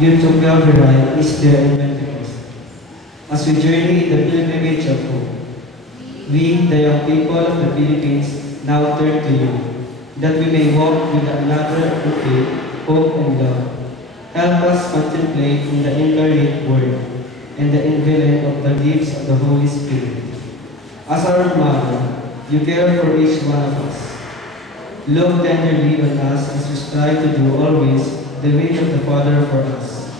you to Calvary is there in Pentecost. As we journey the pilgrimage of hope, we, the young people of the Philippines, now turn to you, that we may walk with another in faith, hope, and love. Help us contemplate in the incarnate Word and the enveloping of the gifts of the Holy Spirit. As our Mother, you care for each one of us. Look tenderly on us as we strive to do always the will of the Father for us.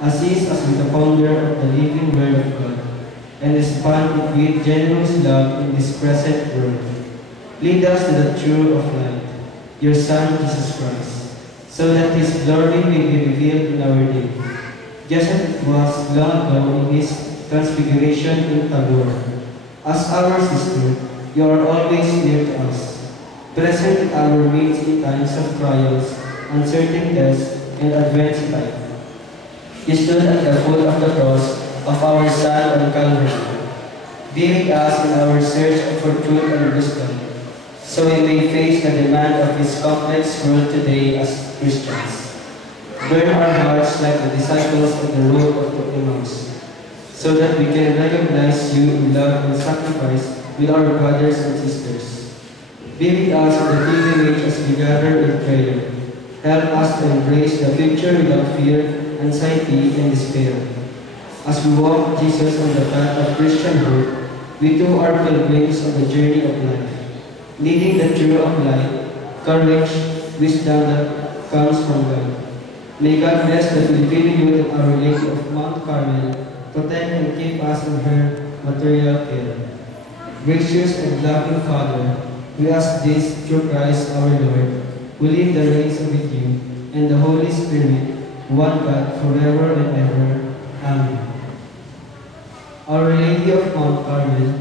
Assist us with the founder of the living Word of God, and respond with generous love in this present world. Lead us to the truth of light, your Son, Jesus Christ, so that His glory may be revealed in our day, just as it was long ago in His transfiguration in Tabor. As our sister, you are always near to us, present in our midst in times of trials, uncertain tests, and advanced life. You stood at the foot of the cross of our Son on Calvary. Be with us in our search for truth and wisdom, so we may face the demand of this complex world today as Christians. Burn our hearts like the disciples on the road of Emmaus, so that we can recognize you in love and sacrifice with our brothers and sisters. Be with us in the pilgrimage as we gather in prayer. Help us to embrace the future without fear, anxiety, and despair. As we walk Jesus on the path of Christian hope, we too are pilgrims on the journey of life, needing the truth of light, courage, wisdom that comes from God. May God bless the Filipino youth of Our Lady of Mount Carmel, protect and keep us in her material care. Gracious and loving Father, we ask this through Christ our Lord, who live the reigns with you, and the Holy Spirit, one God, forever and ever. Amen. Our Lady of Mount Carmel,